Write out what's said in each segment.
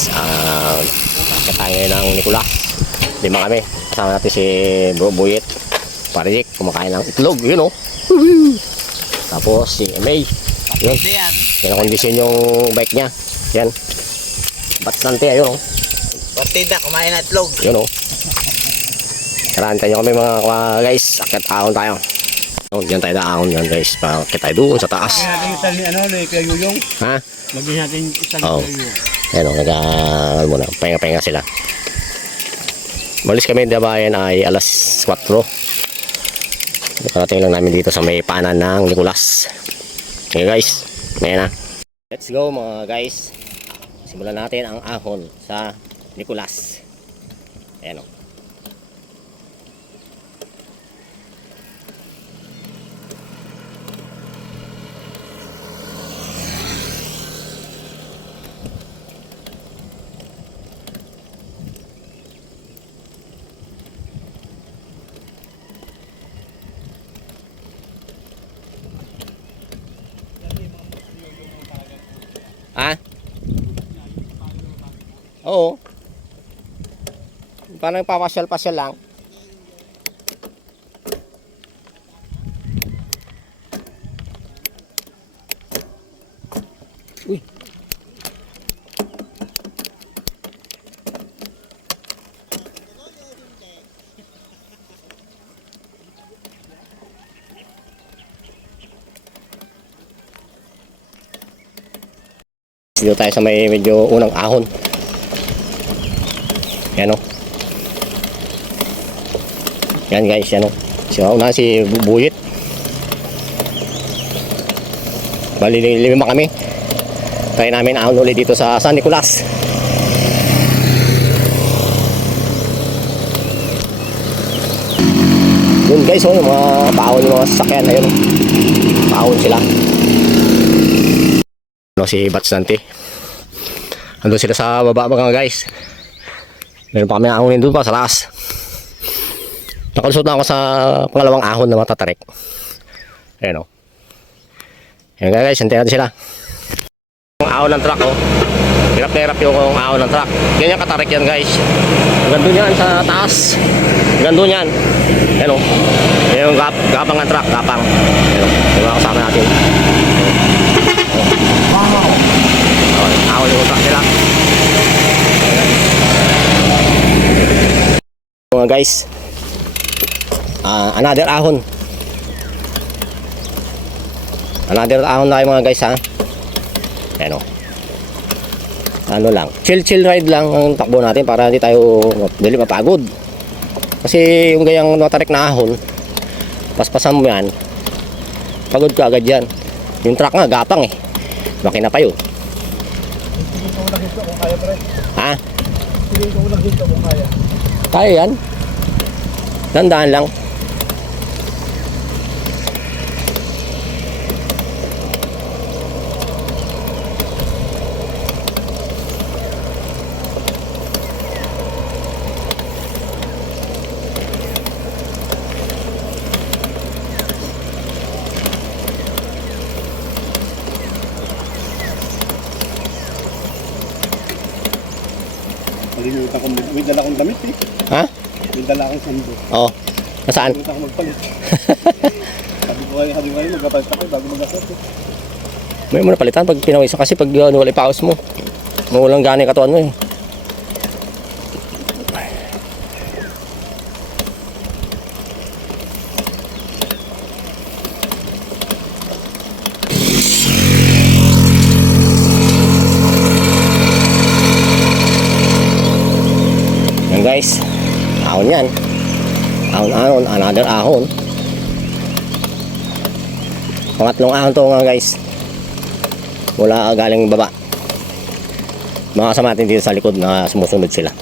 guys, ah uh, tayo ngayon ng Nicolas. Lima kami. Kasama natin si Bro Buyet. Parijik, kumakain ng itlog, yun oh. Tapos si May. Yun. Yan. Kinakondisyon yung bike niya. Yan. Bastante, ayun oh. Partida, kumain na itlog. Yun oh. Tara, antayin nyo kami mga guys. Akit ahon tayo. Oh, diyan tayo daahon yan guys. Pakit tayo doon sa taas. Magiging natin isang ni ano, Kuya Yuyong. Ha? Magiging natin isang ni Kuya Yuyong. Ayan o, nag ano muna, pahinga-pahinga sila. Malis kami ng bayan ay alas 4. Nakarating lang namin dito sa may paanan ng Nicolas. Okay guys, may na. Let's go mga guys. Simulan natin ang ahon sa Nicolas. Ayan o. Ha? Oo. Parang papasyal-pasyal lang. Uy. Dito tayo sa may medyo unang ahon. Yan o. Yan guys, yan o. Si una si Bubuyit. Bali lima kami. Try namin ahon ulit dito sa San Nicolas. Yun guys, oh, yung mga paon yung mga sasakyan na yun. oh. Sila. Ano si Batstante. Andun sila sa baba mga guys. Meron pa kami ahonin doon pa sa taas. Nakalusot na ako sa pangalawang ahon na matatarik. Ayan o. Ayan guys, hintayin natin sila. Ang ahon ng truck oh. Hirap na hirap yung ahon ng truck. Ganyan katarik yan guys. Doon yan sa taas. Doon yan. Ayan o. Ayan yung gap, gapang ng truck. Gapang. Ayan o. Yung mga kasama natin. Wow. Ahon yung truck nila. Mga guys. Ah, another ahon. Another ahon na kayo mga guys ha. Ayan o. Ano lang. Chill chill ride lang ang takbo natin para hindi tayo dili mapagod. Kasi yung gayang natarik na ahon, paspasan mo yan, pagod ka agad yan. Yung truck nga, gapang eh. Makina pa yun. Ha? Kaya yan. Dandaan lang. Nalimutan ko, may- dala akong damit eh. Ha? May dala akong sando. Oo. Nasaan? Nalimutan ko magpalit. sabi ko kayo, sabi ko kayo, magpapalit ako bago mag-asot eh. May mo na palitan pag pinawisa kasi pag uh, wala ipaos mo. Mawalang gani katawan mo eh. Yan guys. Ahon yan. Ahon-ahon. Another ahon. Pangatlong ahon to nga guys. Mula galing baba. Mga kasama natin dito sa likod na sumusunod sila.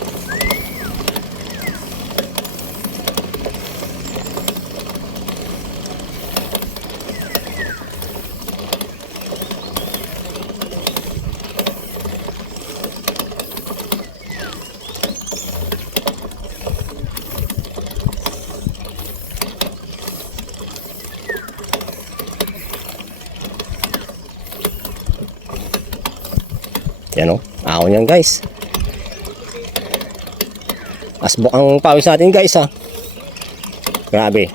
Yan o. Ahon yan guys. Asbok ang pawis natin guys ha. Grabe.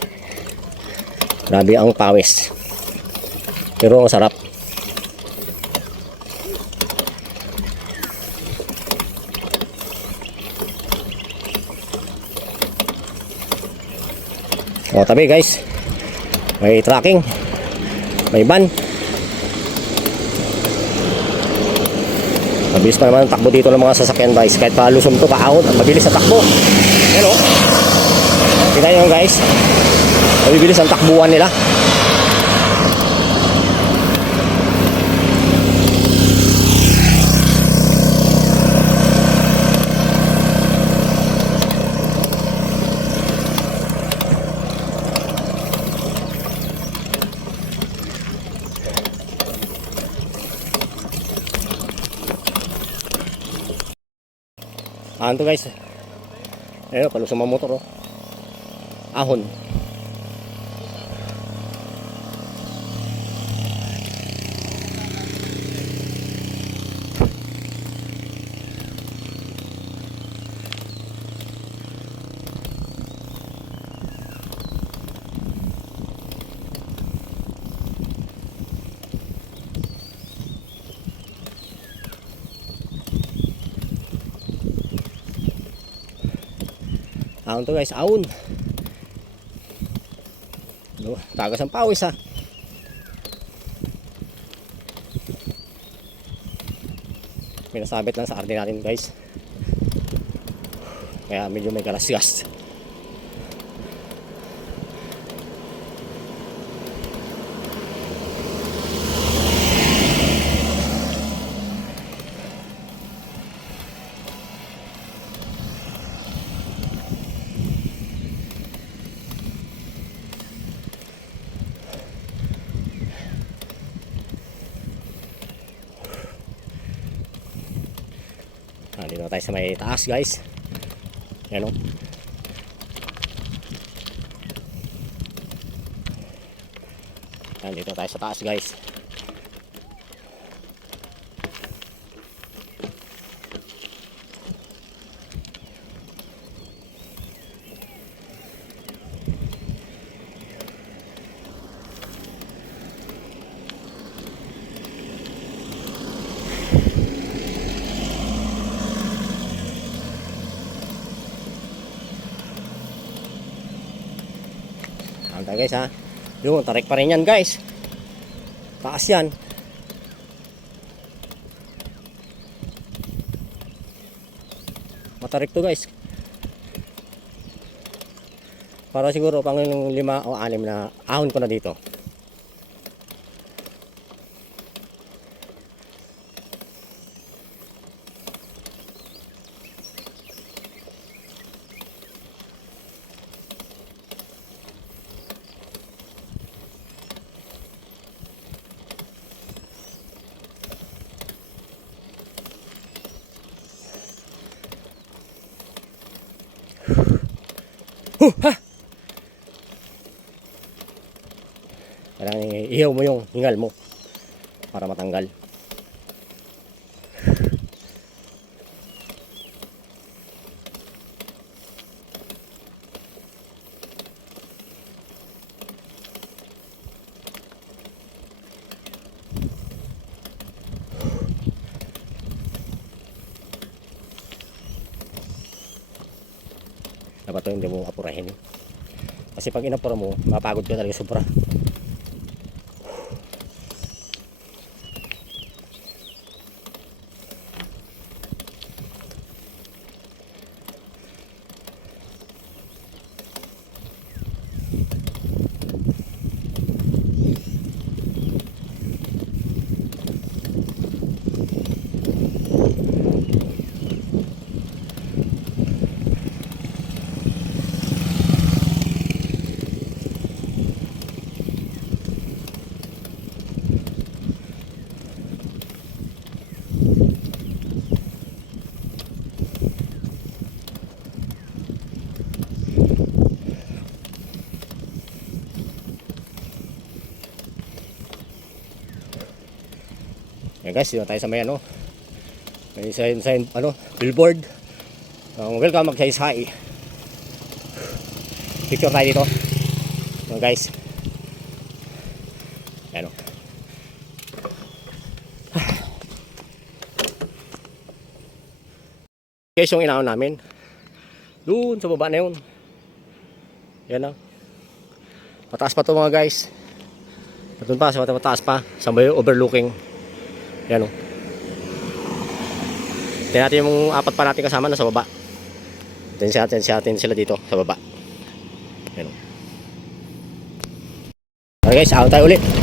Grabe ang pawis. Pero ang sarap. O tabi guys. May tracking. May van. Mabilis pa naman ang takbo dito ng mga sasakyan guys. Kahit pa lusong to, kaahon, ang mabilis ang takbo. Pero, kita nyo guys. Mabibilis ang takbuhan nila. Ano to guys? Ayun, palusong mga motor oh. Ahon. Ahon to guys, ahon. No, tagas ang pawis ha. May nasabit lang sa arde natin guys. Kaya medyo may galasgas. Dito tayo sa may taas guys. Yan o. Yan, dito tayo sa taas guys. Handa guys ha. Yung tarik pa rin yan guys. Taas yan. Matarik to guys. Para siguro pang lima o anim na ahon ko na dito. Kailangan ihaw mo yung hingal mo para matanggal. Dapat to mo apurahin. Kasi pag inapura mo, mapagod ka talaga sobra. Yan guys, dito tayo sa may ano. May sign, sign, ano, billboard. Ang welcome mag-saysay. Picture tayo dito. Mga guys. Ayan o. Guys, yung inaon namin. Doon sa baba na yun. Yan na. Pataas pa to mga guys. Doon pa, sa mataas pa. Sa may overlooking. Yan o. Tingnan natin yung apat pa natin kasama na sa baba. Tingnan natin, tingnan natin sila dito sa baba. Yan o. Okay guys, ahon tayo ulit.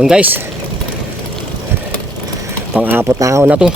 Ahon guys. Pang-apot na ahon na to.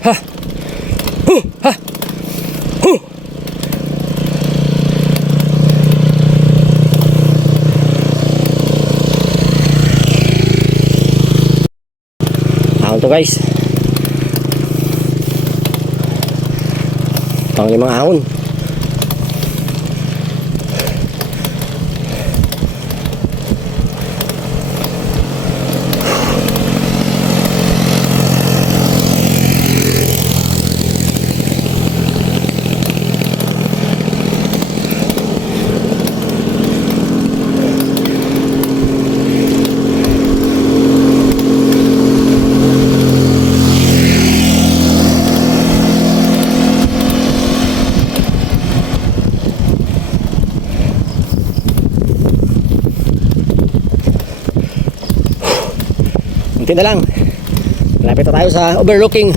Ahon to guys. Pang limang ahon. Kunti na lang. Malapit na tayo sa overlooking.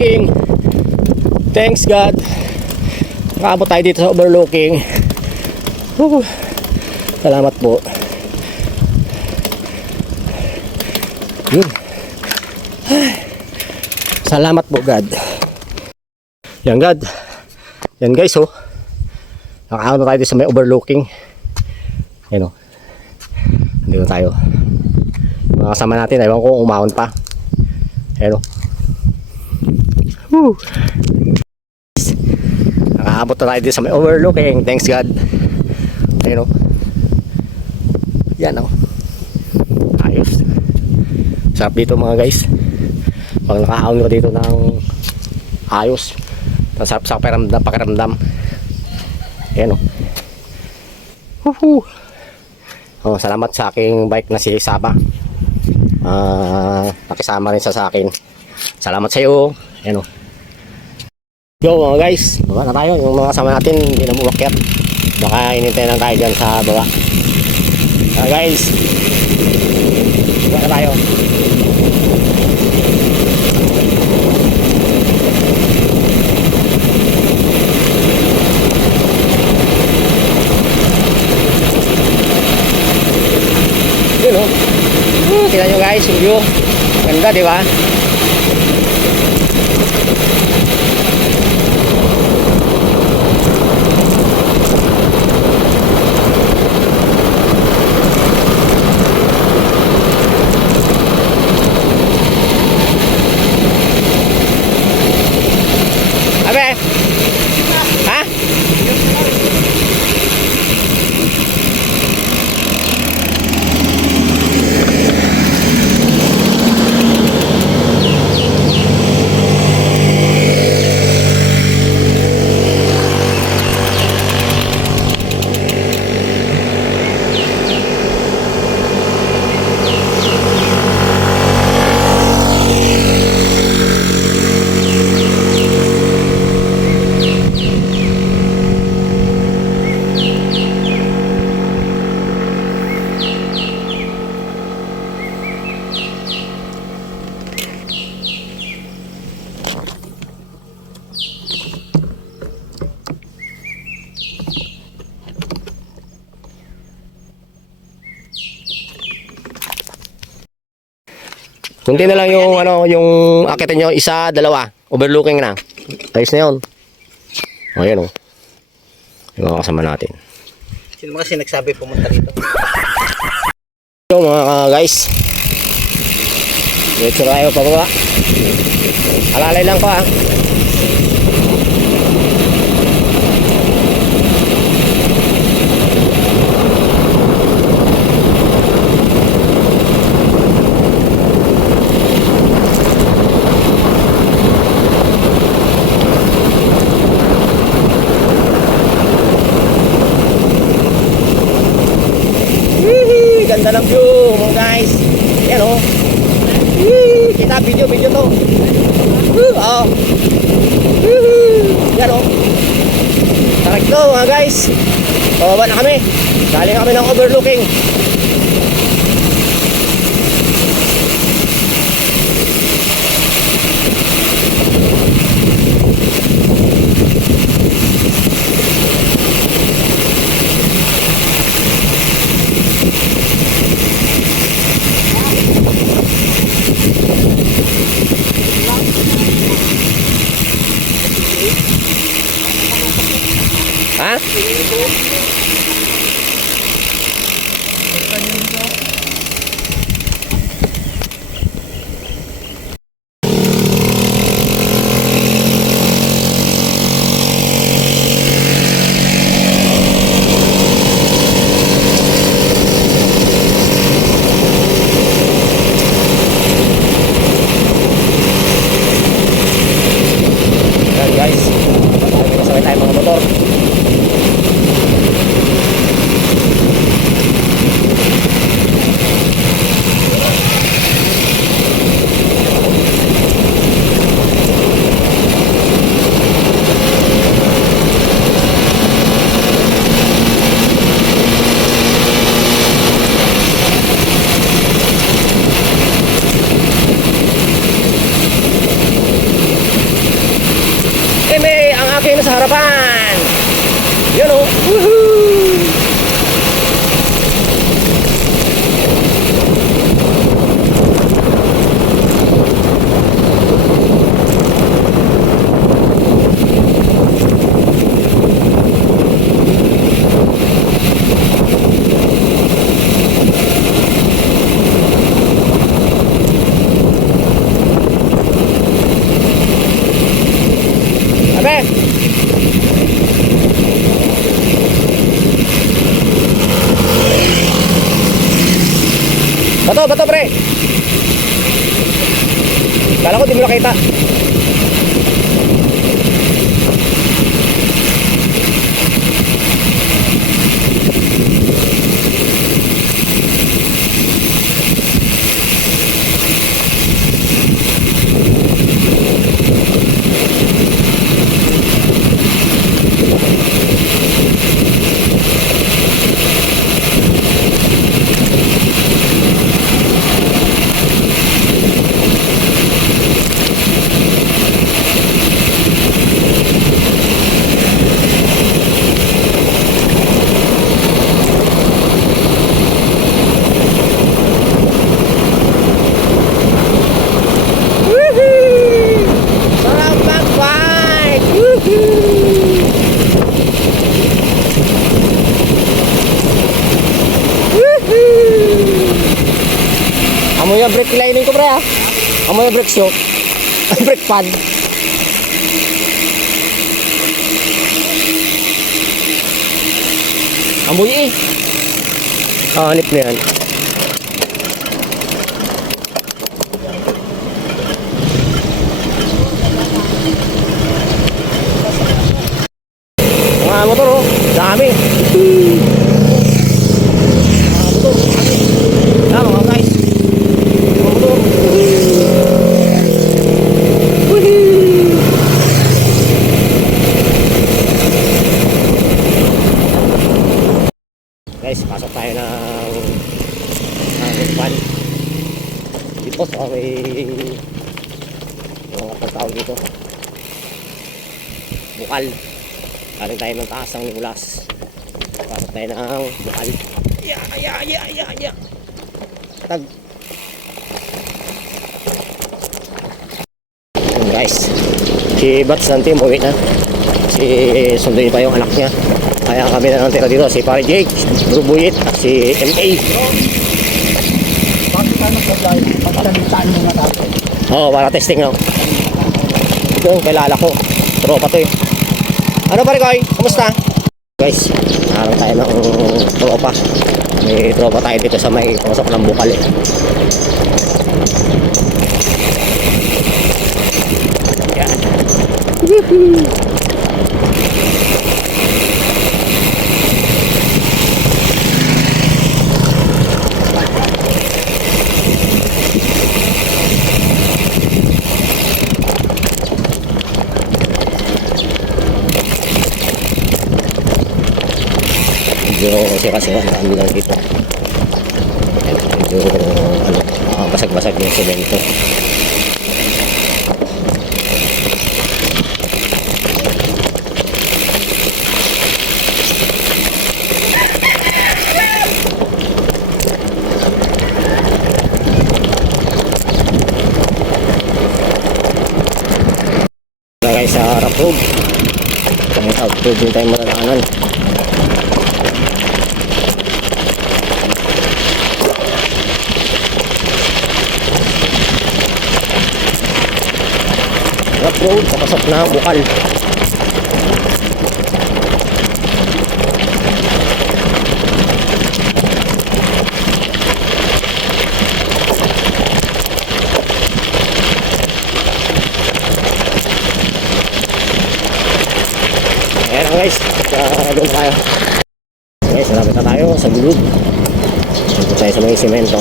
Overlooking. Thanks God. Nakaabot tayo dito sa overlooking. Whew. Salamat po. Yun. Salamat po God. Yan God. Yan guys oh. Nakaabot na tayo dito sa may overlooking. Yan oh. Nandito tayo. Mga kasama natin, ewan ko umahon pa. Ayan oh. Whew. Nakaabot na tayo dito sa may overlooking. Thanks God. Ayun o. Yan o. Ayos. Sarap dito mga guys. Pag nakaahon ka dito ng ayos. Ang sarap sa pakiramdam. pakiramdam. Ayan o. Woohoo. Oh, salamat sa aking bike na si Saba. Ah, nakisama rin siya sa akin. Salamat sa iyo. Ayan o. Yo mga guys, baba na tayo. Yung mga kasama natin, hindi na mumakyat. Baka inintay lang tayo dyan sa baba. Ah guys, baba na tayo. Yun o. Uh, tingnan nyo guys, yung view. Ganda, di ba? Abe? Ha? Kunti na lang yung ano, yung akitin nyo, isa, dalawa. Overlooking na. Ayos na yun. O, yan o. Yung mga kasama natin. Sino kasi nagsabi pumunta rito? So mga ka- guys. Dito tayo pababa. Alalay lang ko ah. Hihi, ganda ng view mga guys. Yan oh. Hihi, kita video video to. Woo, oh. Hihi, yan oh. Talag to mga guys. Pababa na kami. Galing kami ng overlooking. Okay. Brake lining ko, pre, ah. Amoy yung brake shock. brake pad. Amoy eh. Hanip na yan. Mga motor oh, dami. Mga motor, dami. Yan mga guys. Mga motor. Woohoo! Guys, pasok tayo ng ng van. Dito sa may mga pagtawag dito. Bukal. Galing tayo ng Nicolas. Pasok tayo ng bukal. Ya, ya, ya, ya, ya. Tag. Guys. Si Bats Santi umuwi na. Si sunduin pa yung anak niya. Kaya kami na lang tira dito. Si Pare Jake, Brubuyit, at si MA. Bakit tayo nagsablay? Pagkalitaan mo nga tayo. Oo, para testing no. Ito yung kilala ko. Tropa to eh. Ano pare Koy? Kumusta? Guys, naroon tayo ng tropa. May tropa tayo dito sa may pasok ng bukal eh. Yan. Medyo kasi ang dami lang dito medyo ano ah, basag-basag yung semento lagay sa rough road sa rough road din tayo malalaanan road sa pasok na bukal Ayan guys, uh, doon tayo. Guys, malapit na tayo sa gulod. Dito tayo sa may semento.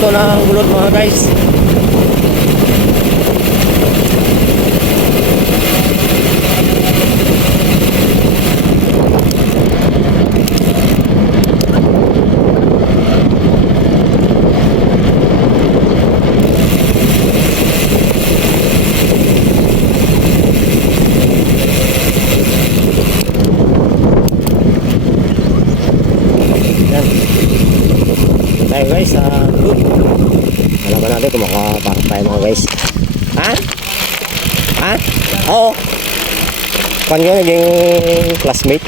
Na ang gulot mga guys. Yan. Tayo guys sa group. Alam ba natin kung makapasok tayo mga guys. Ha? Ha? Oo. Pan ko naging classmate.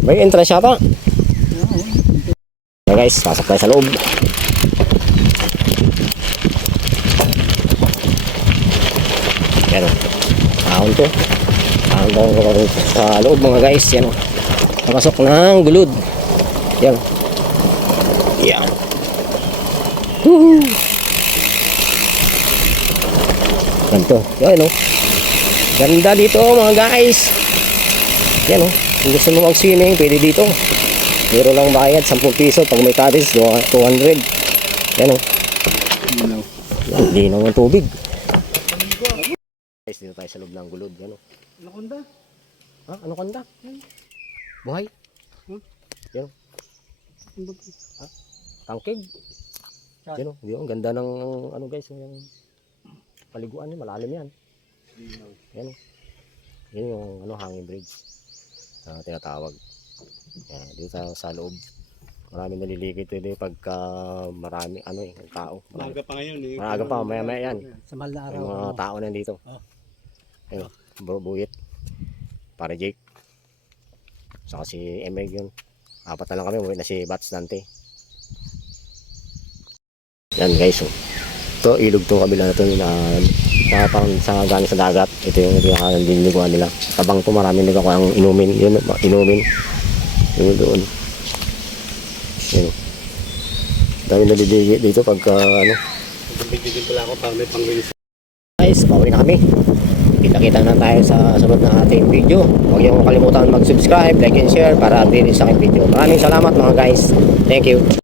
May entrance yata. Okay guys, pasok tayo sa loob. Yan. Ahon to. Ahon to sa loob mga guys. Yan. Napasok ng gulod. Yan. Yan. Woo! Ganito. Yan o. Ganda dito mga guys. Yan o. Kung gusto mo mag-swimming, pwede dito. Zero lang bayad, 10 piso. Pag may cottage, 200. Yan o. Ilaw. Yan, linaw ng tubig. Guys, dito tayo sa loob ng gulod. Yan o. Nakunda. Ha? Ano kanda? Buhay? Yan o. Tangkig. Yan o. Yan o. Ang ganda ng ano guys. Yung paliguan niya. Malalim yan. Yan. Yan yung ano, hanging bridge. na tinatawag. Yan, dito tayo sa loob. Maraming naliligid dito pagka marami ano eh, tao. Marami. Maaga pa ngayon eh. Maaga pa, maya maya yan. Sa mahal na araw. mga tao na dito. Oh. Ayun, bro, buyit. Para Jake. Saka si Emeg yun. Apat na lang kami, uwi na si Bats Dante. Yan guys, oh. Ito, ilog to kabila na to na sa, pang, sa galing sa dagat. Ito yung pinakadinliguan nila. Tabang to, maraming nila ang inumin. Yun, inumin. Yun doon. Yun. Dami naliligi dito pagka ano, Bigyan pala ako para may guys, pauwi na kami. Kita-kita na tayo sa sunod na ating video. Huwag niyo kalimutan mag-subscribe, like and share para update sa aking video. Maraming salamat mga guys. Thank you.